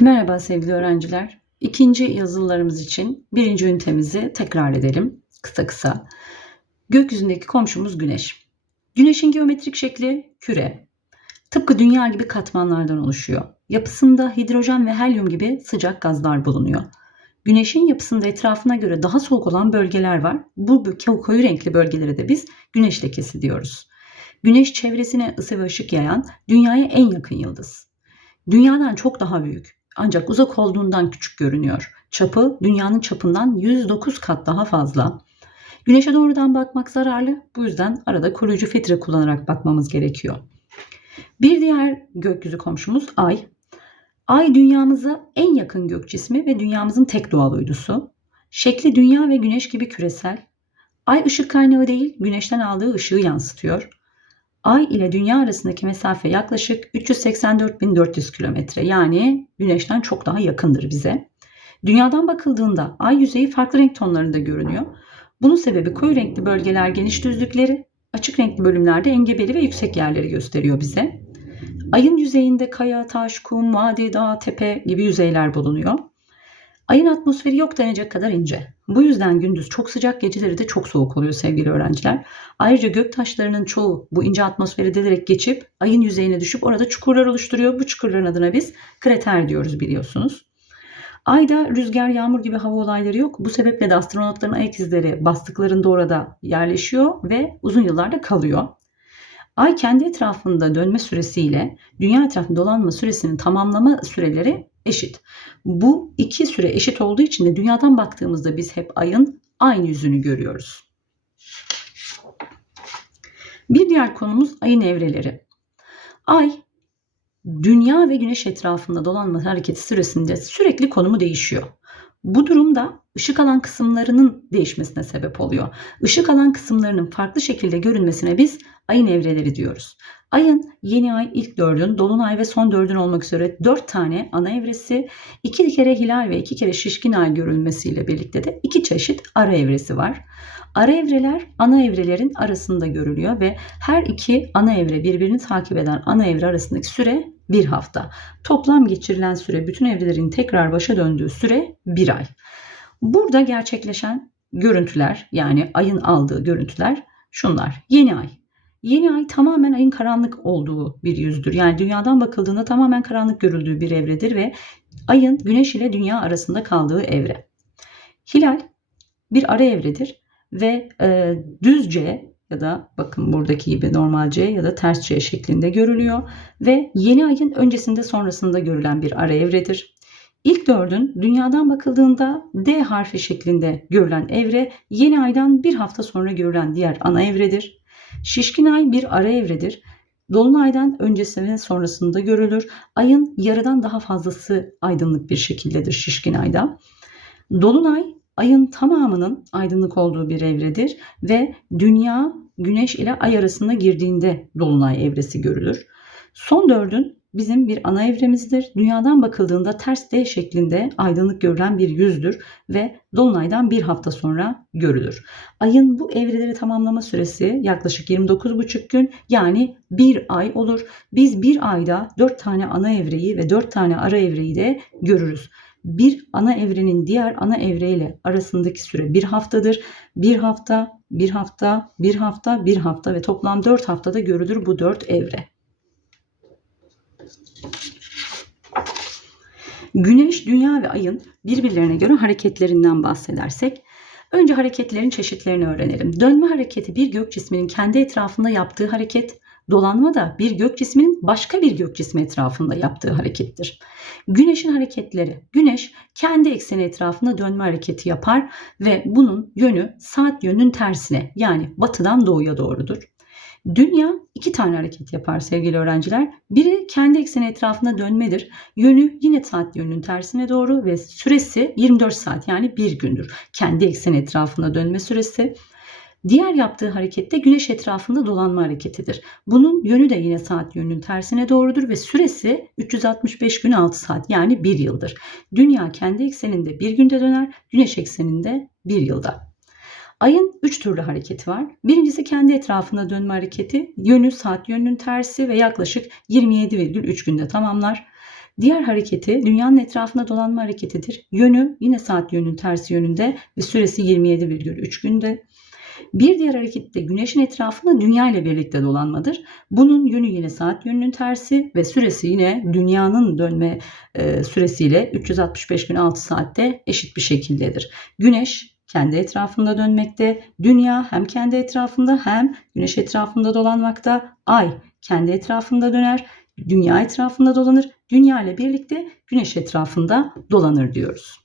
Merhaba sevgili öğrenciler. İkinci yazılılarımız için birinci ünitemizi tekrar edelim kısa kısa. Gökyüzündeki komşumuz Güneş. Güneşin geometrik şekli küre. Tıpkı dünya gibi katmanlardan oluşuyor. Yapısında hidrojen ve helyum gibi sıcak gazlar bulunuyor. Güneşin yapısında etrafına göre daha soğuk olan bölgeler var. Bu koyu renkli bölgelere de biz güneş lekesi diyoruz. Güneş çevresine ısı ve ışık yayan dünyaya en yakın yıldız. Dünyadan çok daha büyük ancak uzak olduğundan küçük görünüyor. Çapı dünyanın çapından 109 kat daha fazla. Güneşe doğrudan bakmak zararlı. Bu yüzden arada koruyucu filtre kullanarak bakmamız gerekiyor. Bir diğer gökyüzü komşumuz Ay. Ay dünyamıza en yakın gök cismi ve dünyamızın tek doğal uydusu. Şekli dünya ve güneş gibi küresel. Ay ışık kaynağı değil, güneşten aldığı ışığı yansıtıyor. Ay ile Dünya arasındaki mesafe yaklaşık 384.400 kilometre yani Güneş'ten çok daha yakındır bize. Dünyadan bakıldığında ay yüzeyi farklı renk tonlarında görünüyor. Bunun sebebi koyu renkli bölgeler geniş düzlükleri, açık renkli bölümlerde engebeli ve yüksek yerleri gösteriyor bize. Ayın yüzeyinde kaya, taş, kum, vadi, dağ, tepe gibi yüzeyler bulunuyor. Ayın atmosferi yok denecek kadar ince. Bu yüzden gündüz çok sıcak, geceleri de çok soğuk oluyor sevgili öğrenciler. Ayrıca gök taşlarının çoğu bu ince atmosferi delerek geçip ayın yüzeyine düşüp orada çukurlar oluşturuyor. Bu çukurların adına biz krater diyoruz biliyorsunuz. Ayda rüzgar, yağmur gibi hava olayları yok. Bu sebeple de astronotların ayak izleri bastıklarında orada yerleşiyor ve uzun yıllarda kalıyor. Ay kendi etrafında dönme süresiyle dünya etrafında dolanma süresinin tamamlama süreleri eşit. Bu iki süre eşit olduğu için de dünyadan baktığımızda biz hep ayın aynı yüzünü görüyoruz. Bir diğer konumuz ayın evreleri. Ay dünya ve güneş etrafında dolanma hareketi sırasında sürekli konumu değişiyor. Bu durumda ışık alan kısımlarının değişmesine sebep oluyor. Işık alan kısımlarının farklı şekilde görünmesine biz ayın evreleri diyoruz. Ayın yeni ay ilk dördün, dolunay ve son dördün olmak üzere dört tane ana evresi, iki kere hilal ve iki kere şişkin ay görülmesiyle birlikte de iki çeşit ara evresi var. Ara evreler ana evrelerin arasında görülüyor ve her iki ana evre birbirini takip eden ana evre arasındaki süre bir hafta. Toplam geçirilen süre bütün evrelerin tekrar başa döndüğü süre bir ay. Burada gerçekleşen görüntüler yani ayın aldığı görüntüler şunlar. Yeni ay. Yeni ay tamamen ayın karanlık olduğu bir yüzdür. Yani dünyadan bakıldığında tamamen karanlık görüldüğü bir evredir ve ayın güneş ile dünya arasında kaldığı evre. Hilal bir ara evredir ve e, düzce ya da bakın buradaki gibi normal C ya da ters C şeklinde görülüyor ve yeni ayın öncesinde sonrasında görülen bir ara evredir. İlk dördün dünyadan bakıldığında D harfi şeklinde görülen evre yeni aydan bir hafta sonra görülen diğer ana evredir. Şişkin ay bir ara evredir. Dolunaydan öncesi ve sonrasında görülür. Ayın yarıdan daha fazlası aydınlık bir şekildedir şişkin ayda. Dolunay ayın tamamının aydınlık olduğu bir evredir ve dünya güneş ile ay arasında girdiğinde dolunay evresi görülür. Son dördün bizim bir ana evremizdir. Dünyadan bakıldığında ters D şeklinde aydınlık görülen bir yüzdür ve dolunaydan bir hafta sonra görülür. Ayın bu evreleri tamamlama süresi yaklaşık 29,5 gün yani bir ay olur. Biz bir ayda 4 tane ana evreyi ve 4 tane ara evreyi de görürüz bir ana evrenin diğer ana evreyle arasındaki süre bir haftadır. Bir hafta, bir hafta, bir hafta, bir hafta ve toplam dört haftada görülür bu dört evre. Güneş, Dünya ve Ay'ın birbirlerine göre hareketlerinden bahsedersek, önce hareketlerin çeşitlerini öğrenelim. Dönme hareketi bir gök cisminin kendi etrafında yaptığı hareket, Dolanma da bir gök cisminin başka bir gök cismi etrafında yaptığı harekettir. Güneşin hareketleri. Güneş kendi ekseni etrafında dönme hareketi yapar ve bunun yönü saat yönünün tersine yani batıdan doğuya doğrudur. Dünya iki tane hareket yapar sevgili öğrenciler. Biri kendi ekseni etrafında dönmedir. Yönü yine saat yönünün tersine doğru ve süresi 24 saat yani bir gündür. Kendi ekseni etrafında dönme süresi. Diğer yaptığı hareket de güneş etrafında dolanma hareketidir. Bunun yönü de yine saat yönünün tersine doğrudur ve süresi 365 gün 6 saat yani 1 yıldır. Dünya kendi ekseninde bir günde döner, güneş ekseninde 1 yılda. Ayın 3 türlü hareketi var. Birincisi kendi etrafında dönme hareketi. Yönü saat yönünün tersi ve yaklaşık 27,3 günde tamamlar. Diğer hareketi dünyanın etrafında dolanma hareketidir. Yönü yine saat yönünün tersi yönünde ve süresi 27,3 günde. Bir diğer hareket de güneşin etrafında dünya ile birlikte dolanmadır. Bunun yönü yine saat yönünün tersi ve süresi yine dünyanın dönme e, süresiyle 365 gün 6 saatte eşit bir şekildedir. Güneş kendi etrafında dönmekte, dünya hem kendi etrafında hem güneş etrafında dolanmakta, ay kendi etrafında döner, dünya etrafında dolanır, dünya ile birlikte güneş etrafında dolanır diyoruz.